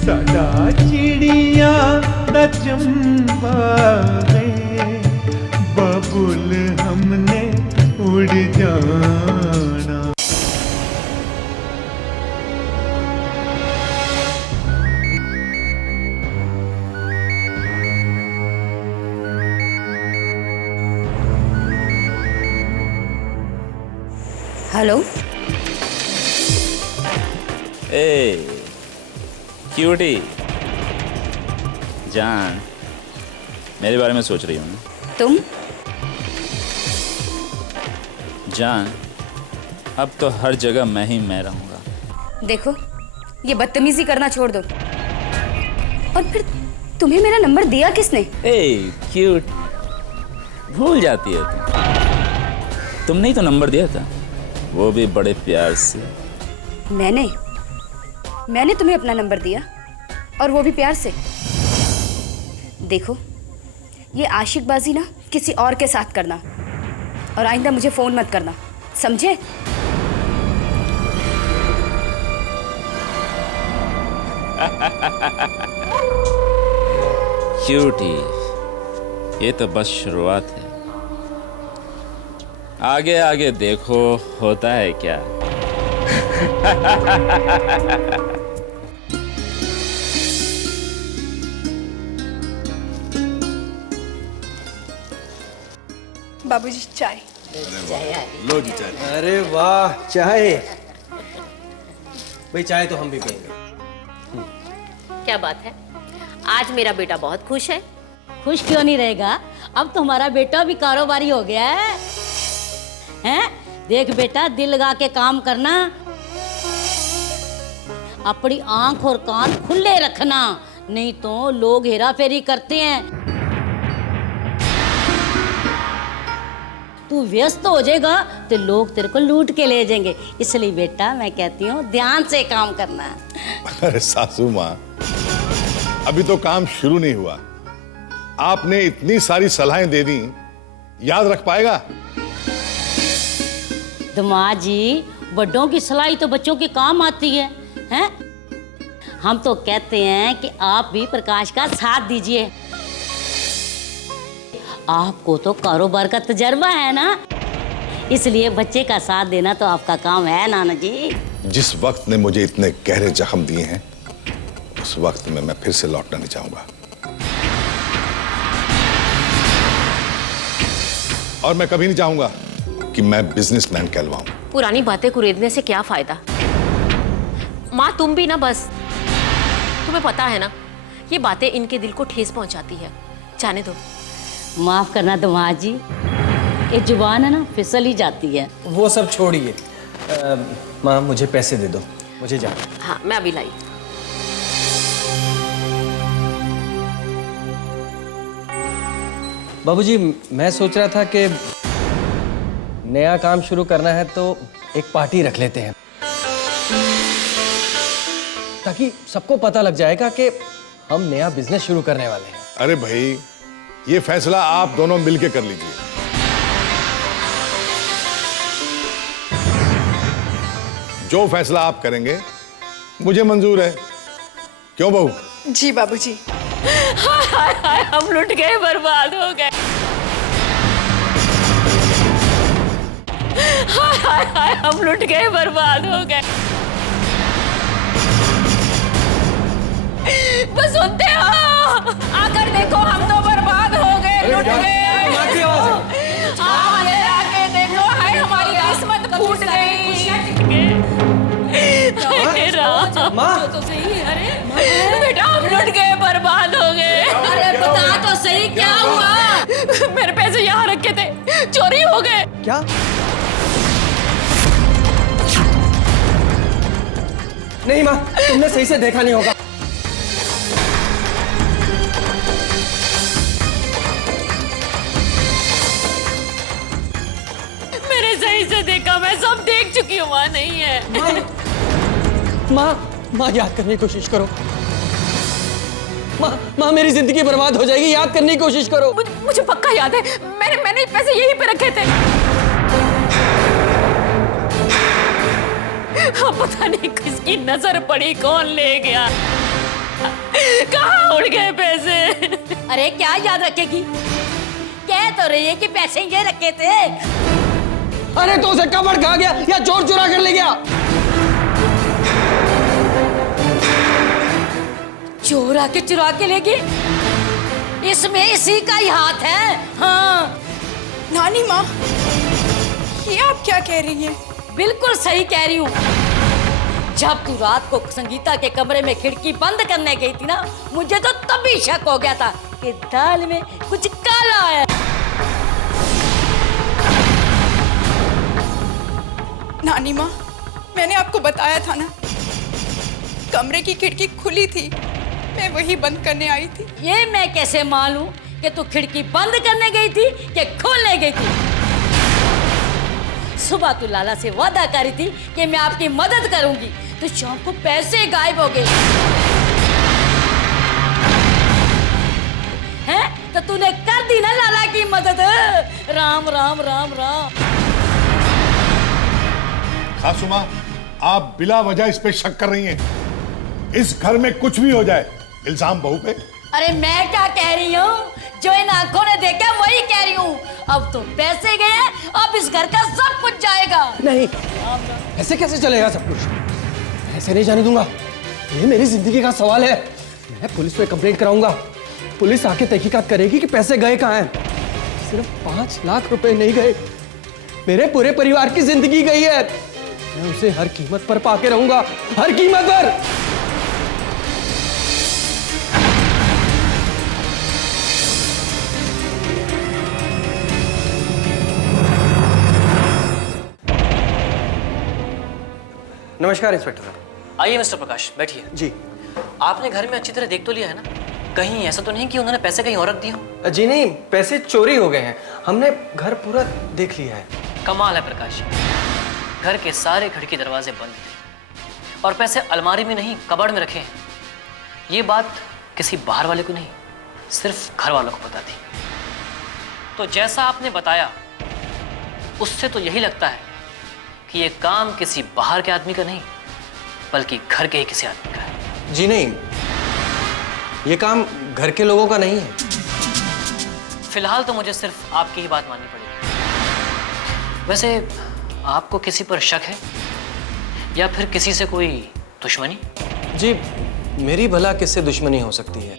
साडा चिड़िया दा चंबा है, बबुल हमने उड़ जाना। हेलो। ए क्यूटी जान, मेरे बारे में सोच रही हूँ ना? तुम जान, अब तो हर जगह मैं ही मैं रहूँगा। देखो, ये बदतमीजी करना छोड़ दो। और फिर तुम्हें मेरा नंबर दिया किसने? ए क्यूट, भूल जाती है तुमने ही तो नंबर दिया था, वो भी बड़े प्यार से। मैंने तुम्हें अपना नंबर दिया, और वो भी प्यार से। देखो, ये आशिकबाजी ना किसी और के साथ करना, और आइंदा मुझे फोन मत करना, समझे? क्यूटी, ये तो बस शुरुआत है, आगे आगे देखो होता है क्या। बाबूजी चाय। लो जी चाय। अरे वाह, चाय। भाई चाय तो हम भी पिएंगे। क्या बात है, आज मेरा बेटा बहुत खुश है। खुश क्यों नहीं रहेगा, अब तो हमारा बेटा भी कारोबारी हो गया है। हैं? देख बेटा, दिल लगा के काम करना, अपनी आंख और कान खुले रखना, नहीं तो लोग हेरा फेरी करते हैं। तू व्यस्त हो जाएगा तो लोग तेरे को लूट के ले जाएंगे, इसलिए बेटा मैं कहती हूँ ध्यान से काम करना। अरे सासू माँ, अभी तो काम शुरू नहीं हुआ, आपने इतनी सारी सलाहें दे दी, याद रख पाएगा? दामाद जी, बड़ों की सलाह तो बच्चों के काम आती है, हैं? हम तो कहते हैं कि आप भी प्रकाश का साथ दीजिए, आपको तो कारोबार का तजर्बा है ना, इसलिए बच्चे का साथ देना तो आपका काम है नाना जी। जिस वक्त ने मुझे इतने गहरे जख्म दिए हैं, उस वक्त में मैं फिर से लौटना नहीं चाहूंगा। और मैं कभी नहीं चाहूंगा कि मैं बिजनेसमैन कहलवाऊं। पुरानी बातें कुरेदने से क्या फायदा। माँ तुम भी ना, बस तुम्हें पता है ना, ये बातें इनके दिल को ठेस पहुंचाती है। जाने दो। माफ करना दामाद जी, ये जुबान है ना फिसल ही जाती है। वो सब छोड़िए, माँ मुझे पैसे दे दो, मुझे जाना। हाँ, मैं अभी लाई। बाबूजी, मैं सोच रहा था कि नया काम शुरू करना है तो एक पार्टी रख लेते हैं, ताकि सबको पता लग जाएगा कि हम नया बिजनेस शुरू करने वाले हैं। अरे भाई, ये फैसला आप दोनों मिलके कर लीजिए। जो फैसला आप करेंगे मुझे मंजूर है, क्यों बहू? जी बाबूजी। हाय हाय हाय, हम लुट गए, बर्बाद हो गए। हाय हाय हाय, हम लुट गए, बर्बाद हो गए। बस सुनते हो, आकर देखो, हम तो बर्बाद हो गए, लुट गए। आके देखो, हाय हमारी किस्मत फूट गई। माँ, बेटा, हम लुट गए, बर्बाद हो गए। अरे बता तो सही, क्या हुआ? मेरे पैसे यहाँ रखे थे, चोरी हो गए। क्या? नहीं माँ, तुमने सही से देखा नहीं होगा। मैंने सही से देखा, मैं सब देख चुकी हूँ, वहाँ नहीं है। माँ याद करने की कोशिश करो। माँ मेरी जिंदगी बर्बाद हो जाएगी, याद करने की कोशिश करो। मुझे पक्का याद है, मैंने पैसे यहीं पे रखे थे। हाँ, पता नहीं किसकी नजर पड़ी, कौन ले गया। उड़ गए पैसे। अरे क्या याद रखेगी, कह तो रही है कि पैसे ये रखे थे। अरे तो उसे कबड़ खा गया या चोर चुरा कर ले गया? चोर आके चुरा के ले गए, इसमें इसी का ही हाथ है। हाँ नानी माँ, ये आप क्या कह रही हैं? बिल्कुल सही कह रही हूँ। जब तू रात को संगीता के कमरे में खिड़की बंद करने गई थी ना, मुझे तो तभी शक हो गया था कि दाल में कुछ काला है। नानी माँ, मैंने आपको बताया था ना, कमरे की खिड़की खुली थी, मैं वही बंद करने आई थी। ये मैं कैसे मानूं कि तू खिड़की बंद करने गई थी कि खोलने गई थी? सुबह तू लाला से वादा करी थी कि मैं आपकी मदद करूंगी, तो शाम को पैसे गायब हो गए हैं। तो तूने कर दी ना लाला की मदद। राम राम राम राम। सासू माँ, आप बिला वजह इस पे शक कर रही हैं। इस घर में कुछ भी हो जाए, इल्जाम बहू पे। अरे मैं क्या कह रही हूँ, जो इन आंखों ने देखा वही कह रही हूँ। अब तो पैसे गए, अब इस घर का सब कुछ जाएगा। नहीं, ऐसे कैसे चलेगा सब कुछ? ऐसे नहीं जाने दूंगा। ये मेरी जिंदगी का सवाल है। मैं पुलिस में कंप्लेंट कराऊंगा। पुलिस आके तहकीकात करेगी कि पैसे गए कहाँ हैं। सिर्फ 5 लाख रुपए नहीं गए, मेरे पूरे परिवार की जिंदगी गई है। मैं उसे हर कीमत पर पाके रहूंगा, हर कीमत पर। नमस्कार इंस्पेक्टर साहब। आइए मिस्टर प्रकाश, बैठिए। जी। आपने घर में अच्छी तरह देख तो लिया है ना? कहीं ऐसा तो नहीं कि उन्होंने पैसे कहीं और रख दिए हो? जी नहीं, पैसे चोरी हो गए हैं। हमने घर पूरा देख लिया है। कमाल है प्रकाश, घर के सारे खिड़की दरवाजे बंद थे और पैसे अलमारी में नहीं कबाड़ में रखे हैं। ये बात किसी बाहर वाले को नहीं, सिर्फ घर वालों को पता थी। तो जैसा आपने बताया, उससे तो यही लगता है कि ये काम किसी बाहर के आदमी का नहीं, बल्कि घर के ही किसी आदमी का है। जी नहीं, ये काम घर के लोगों का नहीं है। फिलहाल तो मुझे सिर्फ आपकी ही बात माननी पड़ेगी। वैसे आपको किसी पर शक है या फिर किसी से कोई दुश्मनी? जी, मेरी भला किससे दुश्मनी हो सकती है?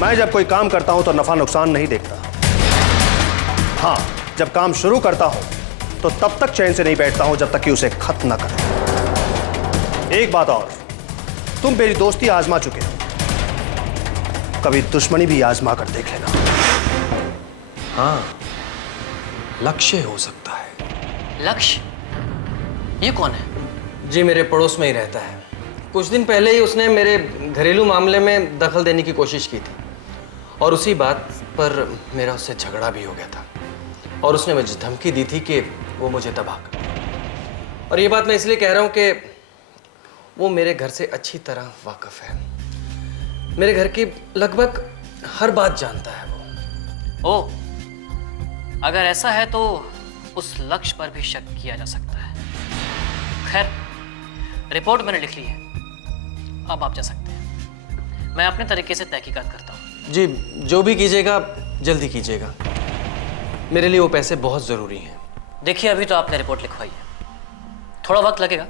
मैं जब कोई काम करता हूं तो नफा नुकसान नहीं देखता। हाँ, जब काम शुरू करता हूं तो तब तक चैन से नहीं बैठता हूं जब तक कि उसे खत्म ना करूं। एक बात और, तुम मेरी दोस्ती आजमा चुके हो, कभी दुश्मनी भी आजमा कर देख लेना। हाँ, लक्ष्य हो सकता है। लक्ष्य? ये कौन है? जी, मेरे पड़ोस में ही रहता है। कुछ दिन पहले ही उसने मेरे घरेलू मामले में दखल देने की कोशिश की थी और उसी बात पर मेरा उससे झगड़ा भी हो गया था और उसने मुझे धमकी दी थी कि वो मुझे तबाह कर। और ये बात मैं इसलिए कह रहा हूँ कि वो मेरे घर से अच्छी तरह वाकिफ है। मेरे घर की लगभग हर बात जानता है वो। ओह, अगर ऐसा है तो उस लक्ष्य पर भी शक किया जा सकता है। खैर, रिपोर्ट मैंने लिख ली है, अब आप जा सकते हैं। मैं अपने तरीके से तहकीकात करता हूँ। जी, जो भी कीजिएगा जल्दी कीजिएगा, मेरे लिए वो पैसे बहुत ज़रूरी हैं। देखिए, अभी तो आपने रिपोर्ट लिखवाई है, थोड़ा वक्त लगेगा,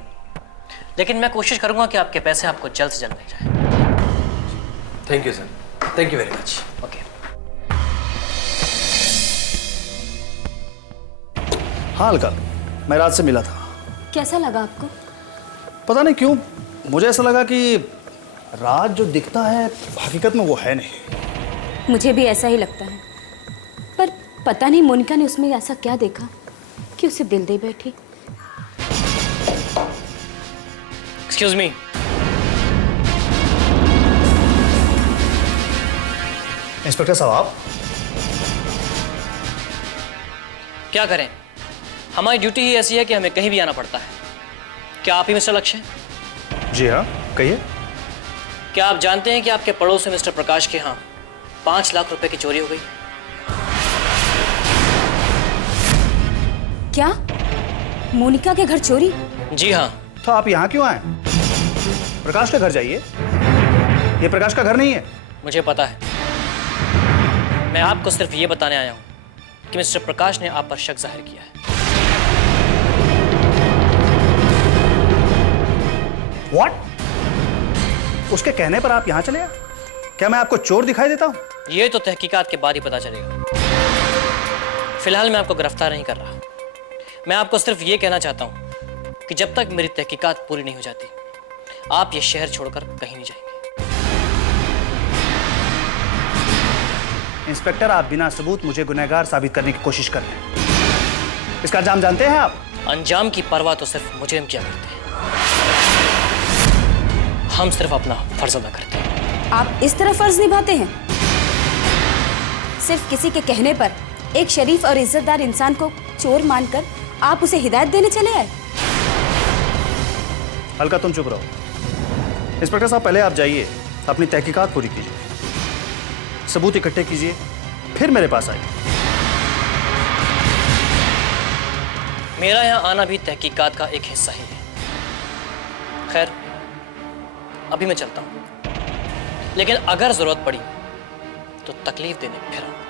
लेकिन मैं कोशिश करूंगा कि आपके पैसे आपको जल्द से जल्द मिल जाए। Thank you sir, thank you very much. Okay. हाँ अलका, मैं रात से मिला था। कैसा लगा आपको? पता नहीं क्यों मुझे ऐसा लगा कि राज जो दिखता है हकीकत में वो है नहीं। मुझे भी ऐसा ही लगता है, पर पता नहीं मोनिका ने उसमें ऐसा क्या देखा कि उसे दिल दे बैठी। Excuse me. इंस्पेक्टर साहब, आप क्या करें, हमारी ड्यूटी ही ऐसी है कि हमें कहीं भी आना पड़ता है। क्या आप ही मिस्टर लक्ष्य हैं? जी हाँ, कहिए। क्या आप जानते हैं कि आपके पड़ोस में मिस्टर प्रकाश के यहाँ 5 लाख रुपए की चोरी हो गई? क्या? मोनिका के घर चोरी? जी हाँ। तो आप यहाँ क्यों आए? प्रकाश के घर जाइए। ये प्रकाश का घर नहीं है। मुझे पता है। मैं आपको सिर्फ ये बताने आया हूँ कि मिस्टर प्रकाश ने आप पर शक जाहिर किया है। What? उसके कहने पर आप यहां चले आए? क्या मैं आपको चोर दिखाई देता हूं? ये तो तहकीकात के बाद ही पता चलेगा। फिलहाल मैं आपको गिरफ्तार नहीं कर रहा। मैं आपको सिर्फ ये कहना चाहता हूँ कि जब तक मेरी तहकीकात पूरी नहीं हो जाती, आप ये शहर छोड़कर कहीं नहीं जाएंगे। इंस्पेक्टर, आप बिना सबूत मुझे गुनहगार साबित करने की कोशिश कर रहे हैं। इसका अंजाम जानते हैं आप? अंजाम की परवाह तो सिर्फ मुजरिम किया करते हैं। हम सिर्फ अपना फर्ज अदा करते हैं। आप इस तरह फर्ज निभाते हैं? सिर्फ किसी के कहने पर एक शरीफ और इज्जतदार इंसान को चोर मानकर आप उसे हिदायत देने चले आए? हल्का, तुम चुप रहो। इंस्पेक्टर साहब, पहले आप जाइए, अपनी तहकीकात पूरी कीजिए, सबूत इकट्ठे कीजिए, फिर मेरे पास आइए। मेरा यहाँ आना भी तहकीकात का एक हिस्सा ही है। खैर, अभी मैं चलता हूँ, लेकिन अगर जरूरत पड़ी तो तकलीफ देने फिर आऊंगा।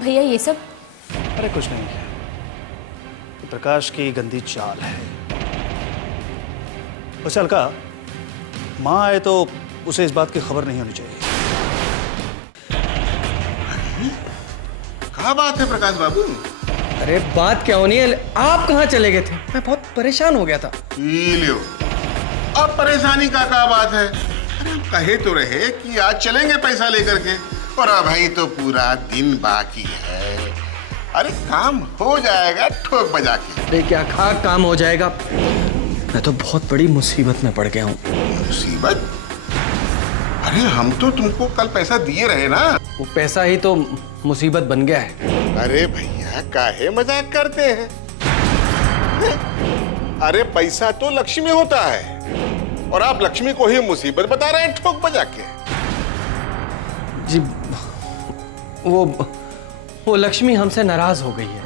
भैया ये सब? अरे कुछ नहीं है, प्रकाश की गंदी चाल है। उसे हल्का, माँ आए तो उसे इस बात की खबर नहीं होनी चाहिए। क्या बात है प्रकाश बाबू? अरे बात क्या होनी है, आप कहाँ चले गए थे? मैं बहुत परेशान हो गया था। लियो, अब परेशानी का क्या बात है? अरे हम कहे तो रहे कि आज चलेंगे पैसा लेकर के, और अभी तो पूरा दिन बाकी है। अरे काम हो जाएगा ठोक बजा के। अरे क्या खाक काम हो जाएगा, मैं तो बहुत बड़ी मुसीबत में पड़ गया हूँ। मुसीबत? अरे हम तो तुमको कल पैसा दिए रहे ना। वो पैसा ही तो मुसीबत बन गया है। अरे भैया काहे मजाक करते हैं? अरे पैसा तो लक्ष्मी होता है, और आप लक्ष्मी को ही मुसीबत बता रहे हैं ठोक बजा के। जी वो लक्ष्मी हमसे नाराज हो गई है।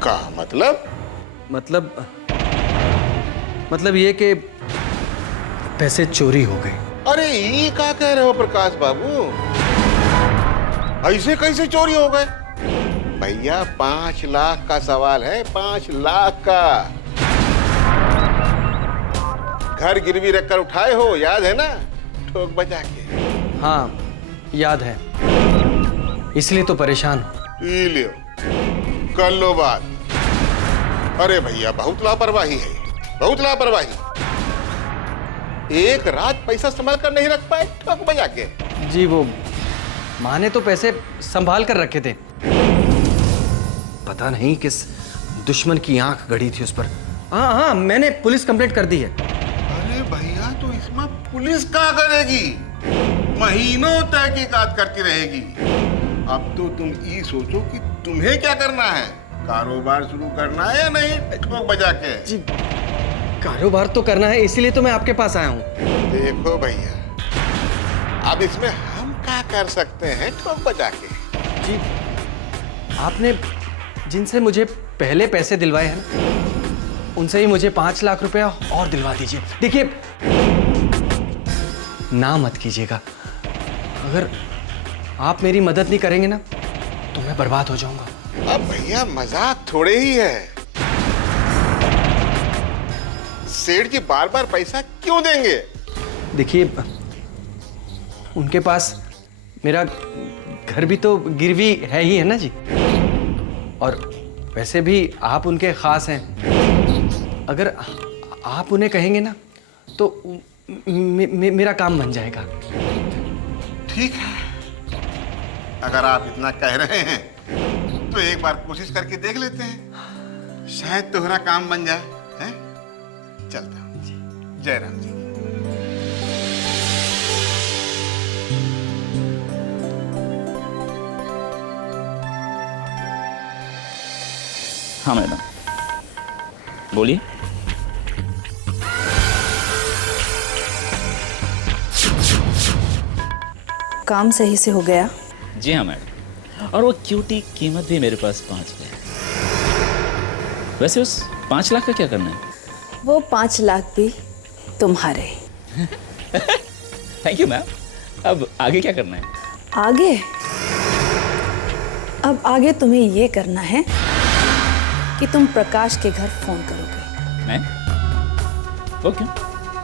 का मतलब? मतलब ये कि पैसे चोरी हो गए। अरे ये क्या कह रहे हो प्रकाश बाबू? ऐसे कैसे चोरी हो गए? भैया 5 लाख का सवाल है, 5 लाख का। घर गिरवी रखकर उठाए हो, याद है ना? ठोक बजा के। हाँ याद है, इसलिए तो परेशान हूं। ये लियो, कर लो बात। अरे भैया बहुत लापरवाही है, बहुत लापरवाही। एक रात पैसा संभाल कर नहीं रख पाए ठोक बजा के। जी वो माँ ने तो पैसे संभाल कर रखे थे, पता नहीं किस दुश्मन की आंख गड़ी थी उस पर। हाँ मैंने पुलिस कंप्लेंट कर दी है। अरे भैया तो इसमें पुलिस क्या करेगी? महीनों तहकीकात करती रहेगी। अब तो तुम ये सोचो कि तुम्हें क्या करना है, कारोबार शुरू करना है या नहीं ठोक बजा के? जी कारोबार तो करना है, इसीलिए तो मैं आपके पास आया हूँ। देखो भैया, अब इसमें हम क्या कर सकते हैं ठोक बजा के? जी आपने जिनसे मुझे पहले पैसे दिलवाए हैं ना, उनसे ही मुझे 5 लाख रुपया और दिलवा दीजिए। देखिए ना मत कीजिएगा, अगर आप मेरी मदद नहीं करेंगे ना तो मैं बर्बाद हो जाऊंगा। अब भैया मजाक थोड़े ही है। सेठ जी बार बार पैसा क्यों देंगे? देखिए उनके पास मेरा घर भी तो गिरवी है ही है ना जी, और वैसे भी आप उनके खास हैं। अगर आप उन्हें कहेंगे ना तो मेरा काम बन जाएगा। ठीक है, अगर आप इतना कह रहे हैं तो एक बार कोशिश करके देख लेते हैं, शायद तुम्हारा काम बन जाए। हैं? चलता हूं। जय राम जी। हाँ मैडम, बोलिए। काम सही से हो गया? जी हाँ मैडम, और वो क्यूटी कीमत भी मेरे पास पहुंच गई। वैसे उस 5 लाख का क्या करना है? वो 5 लाख भी तुम्हारे। Thank you ma'am. अब आगे क्या करना है? आगे? अब आगे तुम्हें ये करना है कि तुम प्रकाश के घर फोन करोगे। मैं? वो क्यों?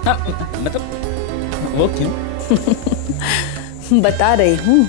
हाँ, मतलब वो क्यों? बता रही हूँ।